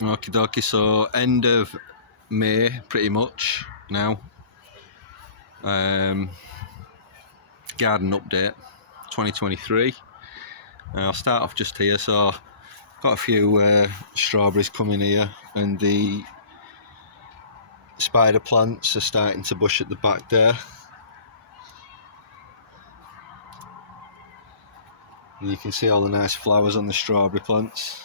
Okie dokie, so end of May pretty much now. Garden update 2023. I'll start off just here. So got a few strawberries coming here, and the spider plants are starting to bush at the back there. And you can see all the nice flowers on the strawberry plants.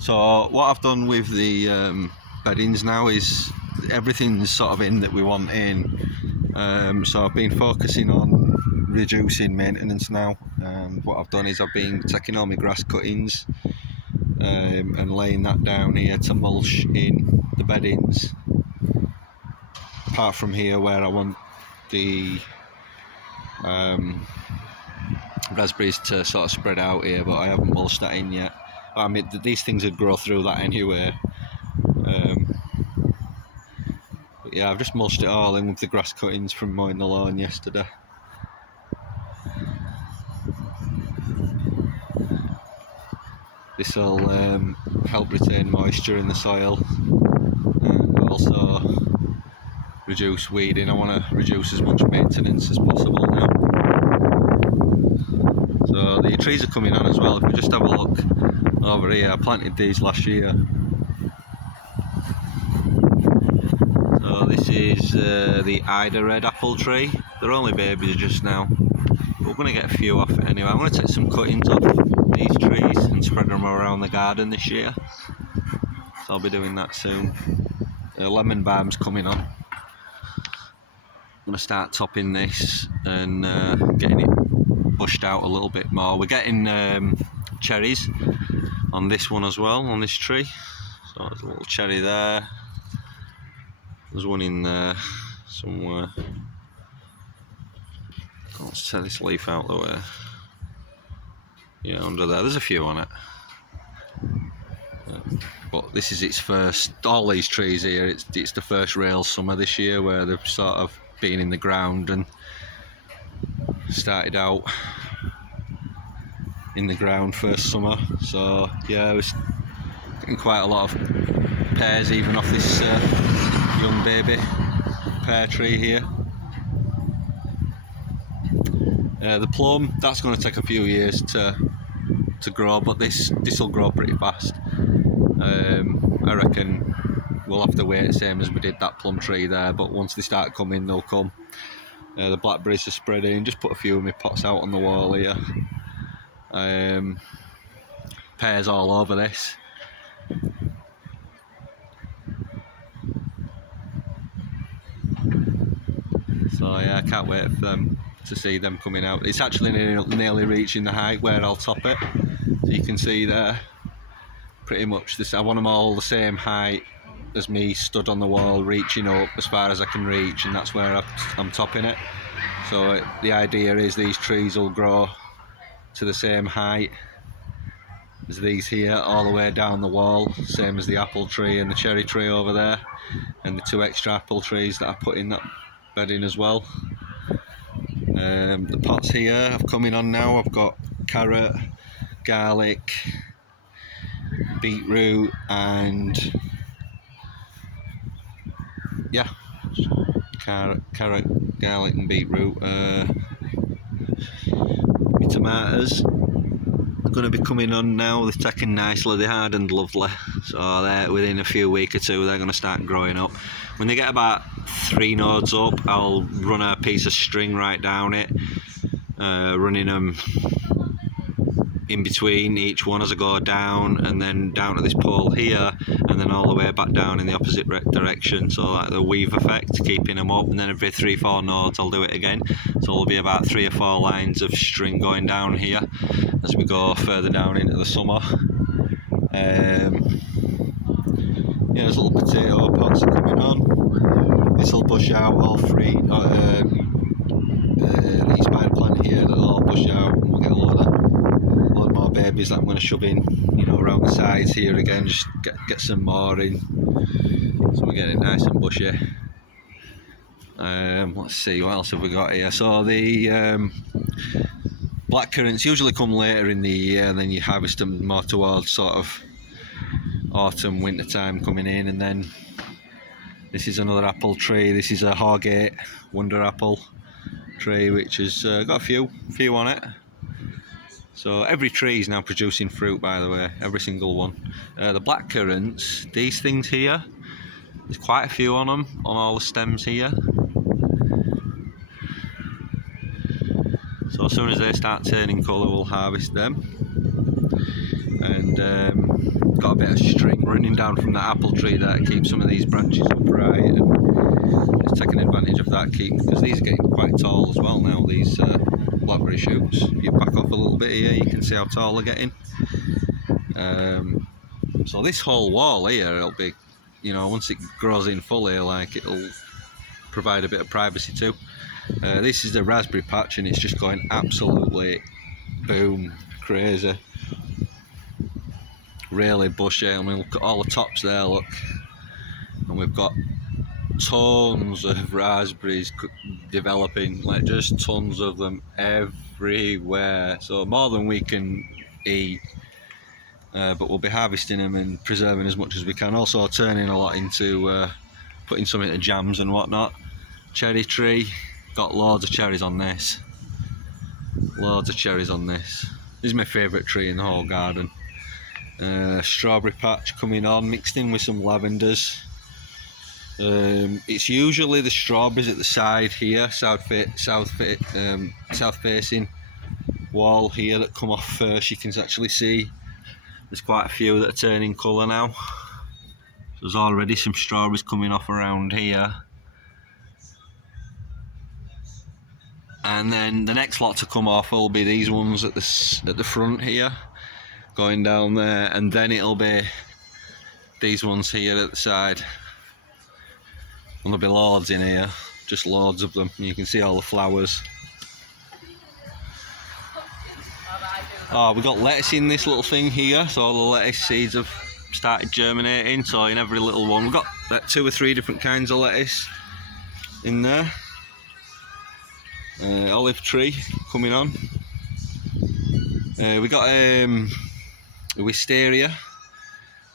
So what I've done with the beddings now is everything's sort of in that we want in. So I've been focusing on reducing maintenance now. What I've done is I've been taking all my grass cuttings and laying that down here to mulch in the beddings. Apart from here where I want the raspberries to sort of spread out here, but I haven't mulched that in yet. I mean, these things would grow through that anyway. But yeah, I've just mulched it all in with the grass cuttings from mowing the lawn yesterday. This will help retain moisture in the soil and also reduce weeding. I want to reduce as much maintenance as possible now. So the trees are coming on as well. If we just have a look over here, I planted these last year. So this is the Ida red apple tree. They're only babies just now, but we're going to get a few off it anyway. I'm going to take some cuttings off these trees and spread them around the garden this year. So I'll be doing that soon. Lemon balm's coming on. I'm going to start topping this and getting it bushed out a little bit more. We're getting cherries on this one as well, on this tree. So there's a little cherry there. There's one in there somewhere. Let's tear this leaf out the way. Yeah, under there. There's a few on it. But this is its first, all these trees here, it's the first real summer this year where they've sort of been in the ground and started out in the ground first summer. So yeah, I was getting quite a lot of pears even off this young baby pear tree here. The plum, that's going to take a few years to grow, but this will grow pretty fast. I reckon we'll have to wait, same as we did that plum tree there, but once they start coming, they'll come. The blackberries are spreading. Just put a few of my pots out on the wall here. Pears all over this. So yeah, I can't wait for them to see them coming out. It's actually nearly reaching the height where I'll top it. So you can see there, pretty much this. I want them all the same height as me, stood on the wall, reaching up as far as I can reach, and that's where I'm topping it. So the idea is these trees will grow to the same height as these here, all the way down the wall, same as the apple tree and the cherry tree over there, and the two extra apple trees that I put in that bedding as well. The pots here have coming on now. I've got carrot, garlic, beetroot, and yeah, carrot, garlic and beetroot. My tomatoes are going to be coming on now. They're taking nicely, they're hardened lovely, so they're within a few weeks or two they're going to start growing up. When they get about 3 nodes up, I'll run a piece of string right down it, running them in between each one as I go down, and then down to this pole here, and then all the way back down in the opposite direction, so like the weave effect, keeping them up, and then every 3-4 nodes I'll do it again. So there'll be about 3 or 4 lines of string going down here as we go further down into the summer. Yeah, there's little potato pots coming on. This will bush out all 3. The spider plant here, that'll all bush out, and we'll get a load more babies that I'm going to shove in, around the sides here again, just get some more in, so we're getting nice and bushy. Let's see, what else have we got here? So the black currants usually come later in the year, and then you harvest them more towards sort of autumn, winter time coming in. And then this is another apple tree. This is a Hargate Wonder Apple tree, which has got a few on it. So every tree is now producing fruit, by the way, every single one. The black currants, these things here, there's quite a few on them, on all the stems here. So as soon as they start turning colour, we'll harvest them. And got a bit of string running down from the apple tree there to keep some of these branches upright, and just taking advantage of that, because these are getting quite tall as well now, these blackberry shoots. If you back off a little bit here, you can see how tall they're getting. So this whole wall here, it'll be, you know, once it grows in fully, like, it'll provide a bit of privacy too. This is the raspberry patch, and it's just going absolutely boom, crazy. Really bushy. I mean, look at all the tops there, look. And we've got tons of raspberries developing, like just tons of them everywhere. So more than we can eat. But we'll be harvesting them and preserving as much as we can. Also turning a lot into putting some into jams and whatnot. Cherry tree, got loads of cherries on this. Loads of cherries on this. This is my favourite tree in the whole garden. Strawberry patch coming on, mixed in with some lavenders. It's usually the strawberries at the side here, south facing wall here, that come off first. You can actually see there's quite a few that are turning colour now. So there's already some strawberries coming off around here. And then the next lot to come off will be these ones at the front here, going down there, and then it'll be these ones here at the side. And there'll be loads in here, just loads of them. You can see all the flowers. Oh, we've got lettuce in this little thing here, so all the lettuce seeds have started germinating. So in every little one, we've got like 2 or 3 different kinds of lettuce in there. Olive tree coming on. We got wisteria.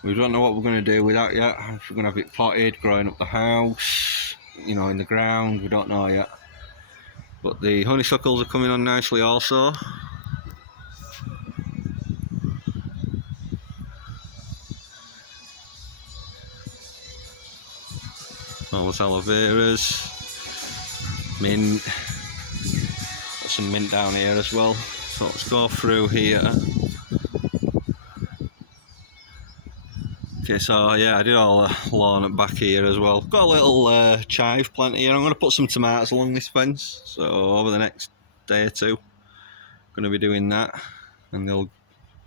We don't know what we're going to do with that yet. If we're going to have it potted, growing up the house, you know, in the ground, we don't know yet. But the honeysuckles are coming on nicely also. All the aloe veras, mint. Got some mint down here as well. So let's go through here. Okay, so yeah, I did all the lawn at back here as well. Got a little chive plant here. I'm going to put some tomatoes along this fence. So over the next day or two, I'm going to be doing that, and they'll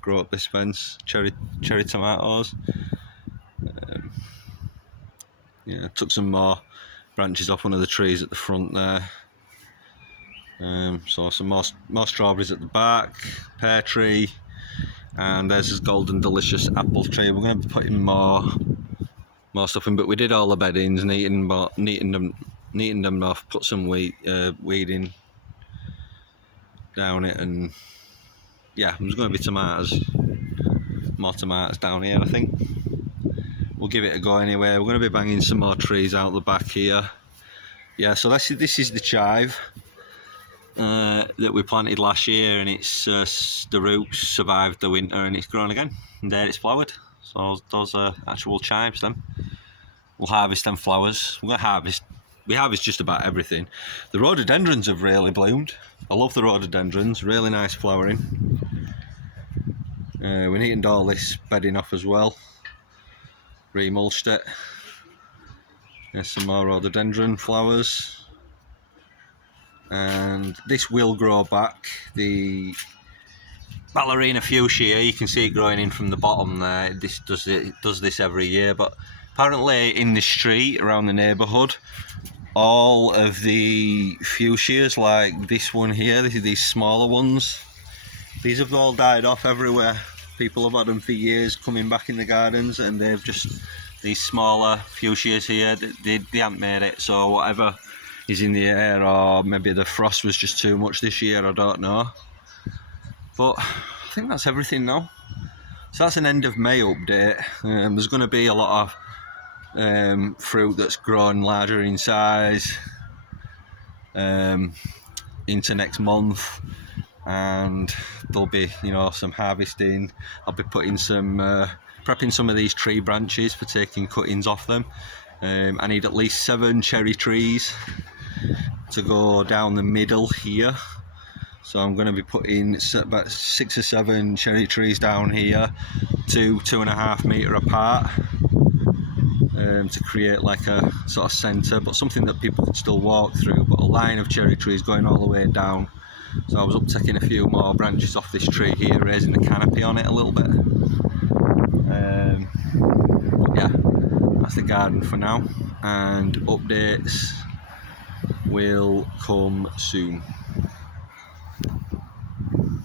grow up this fence. Cherry tomatoes. Yeah, took some more branches off one of the trees at the front there. So some more strawberries at the back, pear tree, and there's this golden delicious apple tree. We're going to be putting more stuff in, but we did all the beddings, neatened them off, put some weeding down it, and yeah, there's going to be more tomatoes down here, I think. We'll give it a go anyway. We're going to be banging some more trees out the back here. Yeah, so this is the chive that we planted last year, and it's the roots survived the winter and it's grown again, and there it's flowered. So those are actual chives then. We'll harvest them flowers. We harvest just about everything. The rhododendrons have really bloomed. I love the rhododendrons, really nice flowering. We neatened all this bedding off as well. Remulched it. There's some more rhododendron flowers, and this will grow back. The ballerina fuchsia, you can see it growing in from the bottom there. This does this every year, but apparently in the street around the neighbourhood, all of the fuchsias, like this one here, these smaller ones, these have all died off everywhere. People have had them for years coming back in the gardens, and they've just, these smaller fuchsias here, they haven't made it. So whatever is in the air, or maybe the frost was just too much this year, I don't know. But I think that's everything now. So that's an end of May update. There's going to be a lot of fruit that's grown larger in size into next month, and there'll be, you know, some harvesting. I'll be putting some prepping some of these tree branches for taking cuttings off them. I need at least 7 cherry trees to go down the middle here, so I'm going to be putting about 6 or 7 cherry trees down here, 2.5 metre apart, to create like a sort of centre, but something that people can still walk through, but a line of cherry trees going all the way down. So I was up taking a few more branches off this tree here, raising the canopy on it a little bit. But yeah, that's the garden for now, and updates will come soon.